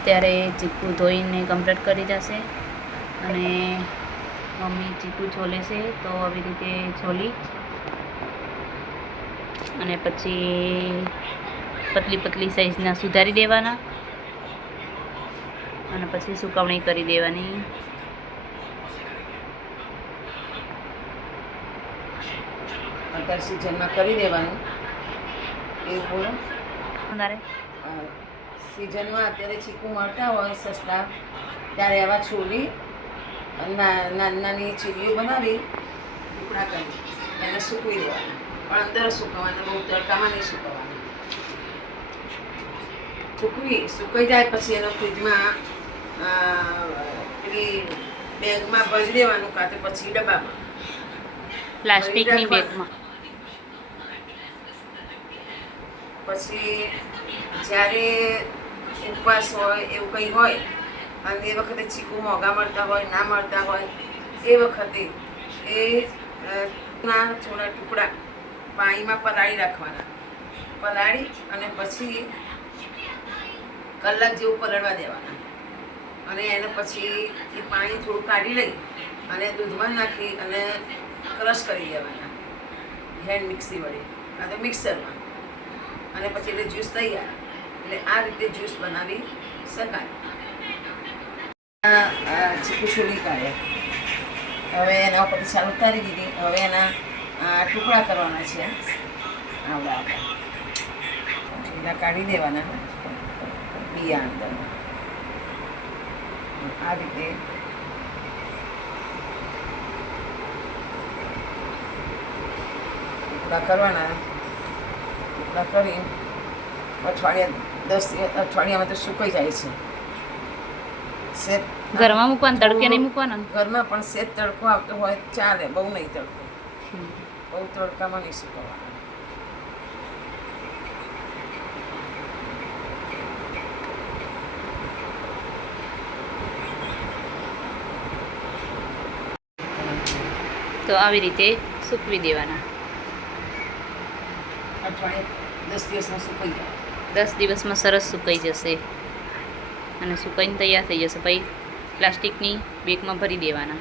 અત્યારે ચીકુ ધોઈને કમ્પ્લીટ કરી જશે અને મમ્મી ચીકુ છોલે છે તો આવી રીતે છોલી અને પછી પતલી પતલી સાઈઝના સુધારી દેવાના અને પછી સુકવણી કરી દેવાની. અત્યારે સિઝનમાં કરી દેવાનું એવું બોલો. વધારે સિઝનમાં અત્યારે ચીકુ મળતા હોય સસ્તા ત્યારે આવા છોલી નાની નાની ચીલીઓ બનાવી ટુકડા કરી એને સૂકવી દેવાના, પણ અંદર સૂકવવાના, બહુ તડકામાં નહીં સૂકવવાના. સુકાઈ જાય પછી એનો ફ્રીજમાં પેલી બેગમાં ભરી દેવાનું, કાં તો પછી ડબ્બામાં પ્લાસ્ટિકની બેગમાં. પછી જ્યારે ઉપવાસ હોય એવું કંઈ હોય અને એ વખતે ચીકુ મોંઘા મળતા હોય, ના મળતા હોય, એ વખતે એ ના થોડા ટુકડા પાણીમાં પલાળી રાખવાના. પલાળી અને પછી કલાક જેવું પલળવા દેવાના અને એને પછી એ પાણી થોડું કાઢી લઈ અને દૂધમાં નાખી અને ક્રશ કરી દેવાના હેન્ડ મિક્સી વડે કાં તો મિક્સરમાં, અને પછી એટલે જ્યુસ તૈયાર. એટલે આ રીતે જ્યુસ બનાવી શકાય. ચીકુ છોલી કાઢ્યા, હવે એના ઉપર છાલ ઉતારી દીધી. હવે એના ટુકડા કરવાના છે, આવડા એના કાઢી દેવાના બીયા અંદર. આ રીતે ટુકડા કરવાના. ટુકડા કરી અઠવાડિયામાં તો સુકાઈ જાય છે. સેજ ઘરમાં મૂકવાનું, તડકે નહીં મૂકવાનું. ઘરમાં પણ સેજ તડકો આવતો હોય ચાલે, બહુ નહીં તડકો, બહુ તડકામાં નહીં સુકવવાના. તો આવી રીતે સૂકવી દેવાના. અઠવાડિયે 10 દિવસમાં સુકાઈ જાય. 10 દિવસમાં સરસ સુકાઈ જશે અને સુકાઈને તૈયાર થઈ જશે. પછી પ્લાસ્ટિકની બેગમાં ભરી દેવાના.